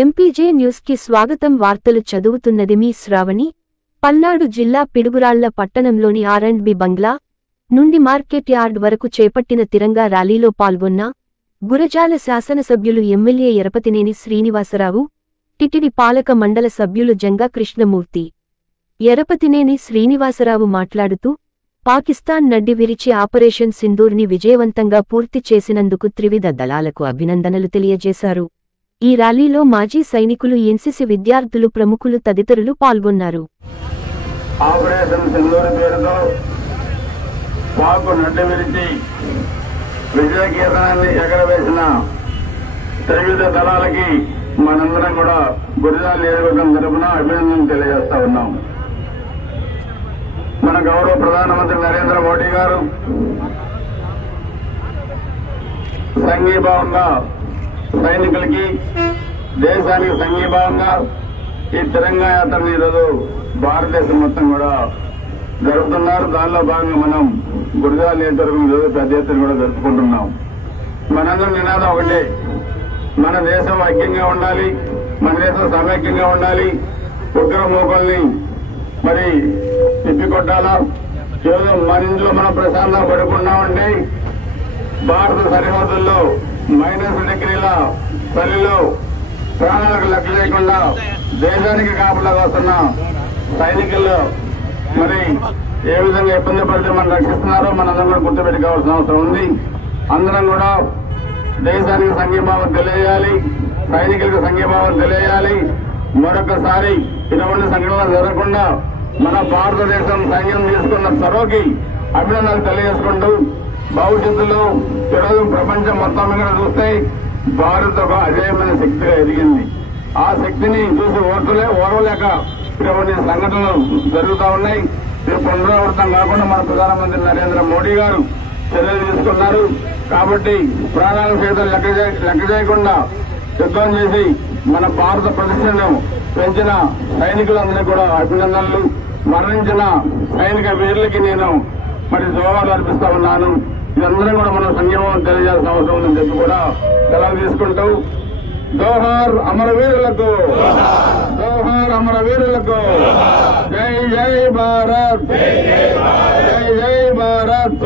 MPJ news కి స్వాగతం. వార్తలు చదువుతున్నది మీ శ్రావణి. పల్నాడు జిల్లా పిడుగురాళ్ల పట్టణంలోని ఆర్&బి బంగ్లా నుండి మార్కెట్ యార్డ్ వరకు చేపట్టిన తిరంగా ర్యాలీలో పాల్గొన్న గురజాల శాసనసభ్యులు ఎమ్మెల్యే ఎరపతినేని శ్రీనివాసరావు, టిటిడి పాలక మండల సభ్యులు జంగా కృష్ణమూర్తి. ఎరపతినేని శ్రీనివాసరావు మాట్లాడుతూ, పాకిస్తాన్ నడ్డి విరిచి ఆపరేషన్ సింధూర్ని విజయవంతంగా పూర్తి చేసినందుకు త్రివిధ దళాలకు అభినందనలు తెలియజేశారు. ఈ ర్యాలీలో మాజీ సైనికులు, ఎన్సీసీ విద్యార్థులు, ప్రముఖులు తదితరులు పాల్గొన్నారు. ఆపరేషన్ సింధూర్ పేరుతో పాక్ నడ్డి విరిచి విజయ కీర్తనాన్ని ఎగరవేసిన త్రివిధ దళాలకి మనందరం కూడా గురజాల నియోజకవర్గం తరఫున అభినందనలు తెలియజేస్తా ఉన్నాం. మన గౌరవ ప్రధానమంత్రి నరేంద్ర మోడీ గారు సంఘీభావంగా సైనికులకి, దేశానికి సంఘీభావంగా ఈ తిరంగా యాత్రను ఈరోజు భారతదేశం మొత్తం కూడా జరుపుతున్నారు. దానిలో భాగంగా మనం గురజాల నియోజకవర్గం ఈరోజు పెద్ద ఎత్తున కూడా జరుపుకుంటున్నాం. మనందరం నినాదం ఒకటే, మన దేశం ఐక్యంగా ఉండాలి, మన దేశం సమైక్యంగా ఉండాలి, ఉగ్రమూకల్ని మరి తిప్పికొట్టాలా. కేవలం మన ఇంట్లో మనం ప్రశాంతంగా పడుకున్నామంటే భారత సరిహద్దుల్లో -డిగ్రీల చలిలో ప్రాణాలకు లెక్క లేకుండా దేశానికి కాపలాగా వస్తున్న సైనికులు మరి ఏ విధంగా ఇబ్బంది పడితే మనం రక్షిస్తున్నారో మనందరం కూడా గుర్తుపెట్టుకోవాల్సిన అవసరం ఉంది. అందరం కూడా దేశానికి సంఘీభావం తెలియజేయాలి, సైనికులకు సంఘీభావం తెలియజేయాలి. మరొకసారి ఇటువంటి సంఘటనలు జరగకుండా మన భారతదేశం సైన్యం తీసుకున్న చొరవకి అభినందనలు తెలియజేసుకుంటూ, భవిష్యత్తులో ఈరోజు ప్రపంచం మొత్తం మీద చూస్తే భారత్ ఒక అజేయమైన శక్తిగా ఎదిగింది. ఆ శక్తిని చూసి ఓర్వలేక ఇటువంటి సంఘటనలు జరుగుతూ ఉన్నాయి. ఇది పునరావృతం కాకుండా మన ప్రధానమంత్రి నరేంద్ర మోడీ గారు చర్యలు తీసుకున్నారు. కాబట్టి ప్రాణాల సైతం లెక్క చేయకుండా యుద్ధం చేసి మన భారత ప్రతిష్టను పెంచిన సైనికులందరినీ కూడా అభినందనలు. మరణించిన సైనిక వీరులకి నేను మరి జోహార్లు అర్పిస్తా ఉన్నాను. ఇదందరం కూడా మనం సంఘీభావం తెలియజేయాల్సిన అవసరం ఉందని చెప్పి కూడా సెలవు తీసుకుంటూ, జోహార్ అమరవీరులకు, జోహార్ అమరవీరులకు, జై జై భారత్, జై జై భారత్.